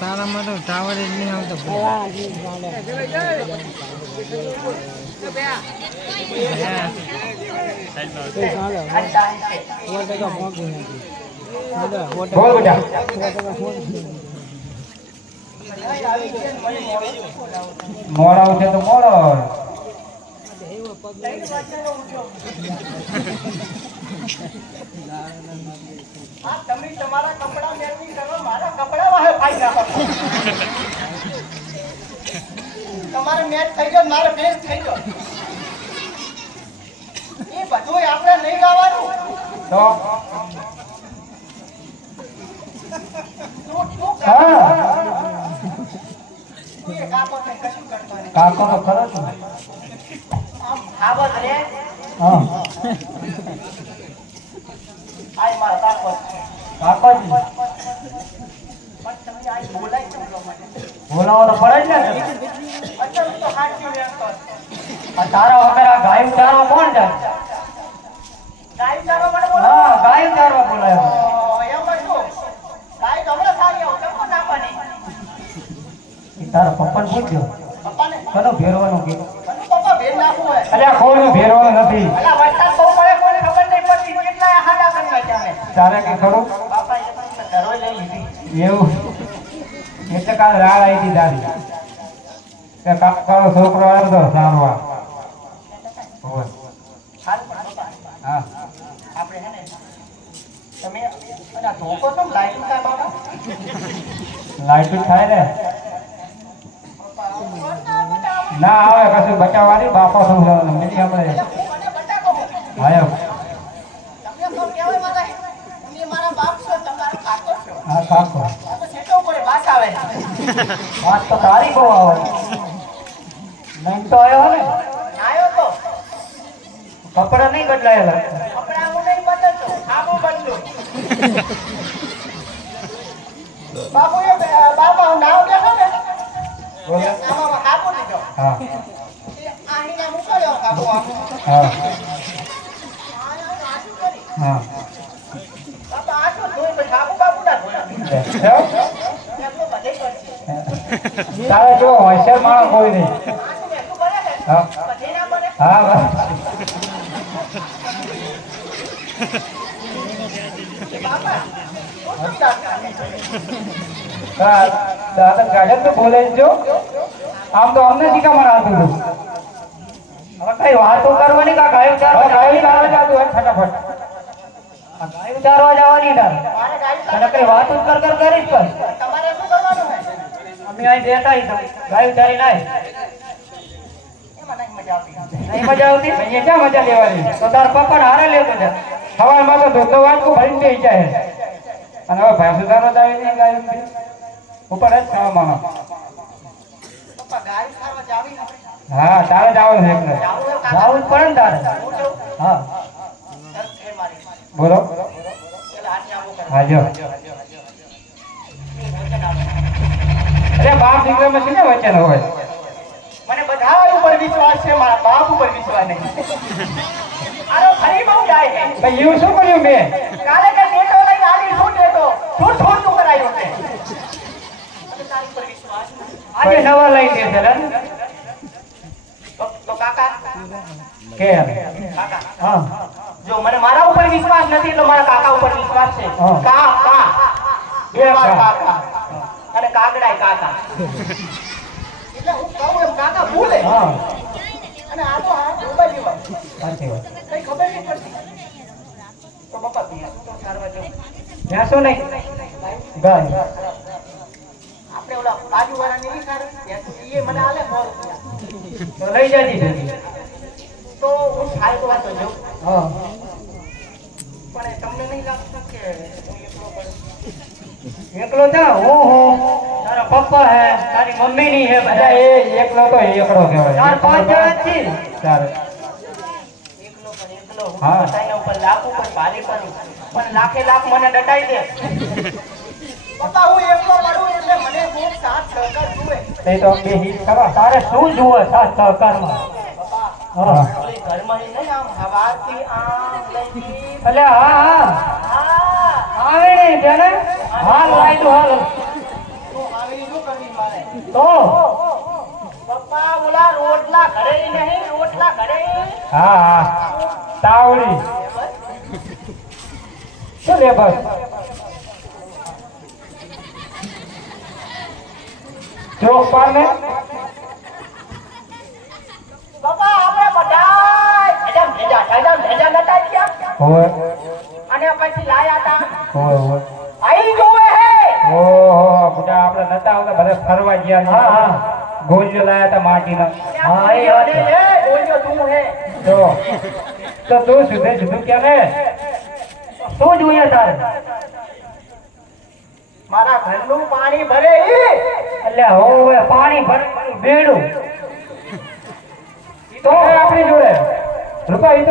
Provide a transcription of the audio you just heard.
તારામાં તો ટાવર જ નહીં આવતો બોલ બેટા. મોડ ઉઠે તો મોડો તમે તમારા કપડાં મેળવી કરો મારા કપડાં વાહે ફાઈ નાખો. તમારે મેચ થઈ ગયો મારે બેસ થઈ ગયો. એ બધું આપણે નહીં ગાવાનું તો. હા તું એ કાપો ને કશું કરતો નહીં કાકો તો ખરો રે હા. આય મારા કાપો કાકો જ ને. પણ તમે આય બોલાય કેમ લો મને બોલાવો તો પડે ને તારા વગર આ ગાય ઉતારવા કોણ જાય ગાય ચારો મને બોલો હા ગાય ઉતારવા બોલાય એમ હતું ગાય તો હમણાં સારી આવું ચમકો નાખવાની એ તારા પપ્પાને પૂછ્યો કનો ભેરવાનું કે? અરે પપ્પા કોઈનું ભેરવાનું નથી. તારે કે ખરું એવું? એટલે કાલ રાળ આવી હતી તારી. કાકાનો છોકરો આવ્યો હતો સારવા હોય. સારું પણ બાપા, હા. આપણે હે ને તમે ધોકો તો લાઈટ થાય બાપા? લાઈટ થાય ને? ના આવે કશું બચાવવાની બાપા શું બીજી આપણે. આયો હા કાકો વાત તો તારી બહુ આવે. નહીં તો આવ્યો ને. આયો તો. કપડા નહીં બદલાયેલા. કપડા હું નહીં બદલતો આબુ બદલું. બાપુ બાપા નાવ ને. હા હા હા તારે જો હોશિયાર માણસ કોઈ નહીં હા હા દાદા ગાજર તો બોલે જો આમ તો અમને શીખામણ મારા હતું. હવે કઈ વાતો કરવાની કા ગાયું ચારવા ગાયું ચારવા જતું હોય ફટાફટ. ગાયું ચારવા જવાની ના તને કઈ વાતો કર કર કરી કર તમારે શું કરવાનું અમે અહીં બેઠા છીએ. ગાયું ચારી નાય એમાં નહીં મજા આવતી. મજા અહીંયા ક્યાં મજા લેવાની? તો તાર પપ્પા હારે લેતો છે સવારમાં તો ધોતો ભરીને બેસી જાય. અને હવે ભાઈ સુધારો જ આવી નહીં ગાયું ઉપર જ ખાવામાં પપ્પા ગાડી ખાવા જાવી ને હા તારે જ આવવાનું છે એટલે. જાવું જ પડે ને તારે. હા બોલો. હાજો. અરે બાપ દીકરામાં છે ને વચન હોય. મને બધા ઉપર વિશ્વાસ છે મારા બાપ ઉપર વિશ્વાસ નહીં. અરે ફરી બહુ જાય ભાઈ એવું શું કર્યું મેં કાલે કે ડેટો લઈને આલી શું ડેટો શું શું તું કરાયો છે મને તારી ઉપર વિશ્વાસ નથી. આજે નવા લઈ દે લે. તો તો કાકા? કે કાકા. હા. જો મને મારા ઉપર વિશ્વાસ નથી એટલે મારા કાકા ઉપર વિશ્વાસ છે. કા કા બે બે વાર કાકા. અને કાગડાય કાકા. એટલે હું કહું એમ કાકા ભૂલે હા. અને આ તો આ ડૂબા જેવા. કઈ ખબર નહીં પડતી. તો બાપા તો ચારવા જવું? ભેંસો નહીં? ગાય આપણે ઓલા મને આલે તો લઈ તો હું ખાઈ તો વાતો જઉં. હા. પણ તમને નહીં લાગતું કે એકલો પડું? એકલો જા હું હું. તારા પપ્પા હે તારી મમ્મી ની હે બધા. એ એકલો તો એકલો કહેવાય. ચાર પાંચ જણા છે ચાર. એકલો પણ એકલો. હા. તાઈના ઉપર લાખ પણ ભારે પણ પણ લાખે લાખ મને દટાઈ દે. પપ્પા હું એકલો તે તો બે હિત કરવા. તારે શું જુએ સાત સહકારમાં? બાપા હા. હા હા હા. આવે નહીં તેને હાલ લાઈ દો હાલ. તો? આવી શું કરવી મારે તો પપ્પા ઓલા રોટલા ઘરે નહીં રોટલા ઘરે હા હા. તાવડી. શું લે બસ? ને ભેજા નતા અને પછી લાયા હતા. હોય હોય. આઈ જોવે હે. ઓહો બધા આપણે નતા આવતા ભલે ફરવા ગયા હા હા. ગોળીઓ લાયા હતા માટીના. હા એ અરે. એ તું હે. તો તો તું સુધે સુધું કેમ ને શું જોઈએ તારે? મારા ઘરનું પાણી ભરે ઈ. એટલે હોવે પાણી ભરવાનું બેડું તો આપણી જોડે. રૂપા ઈ તો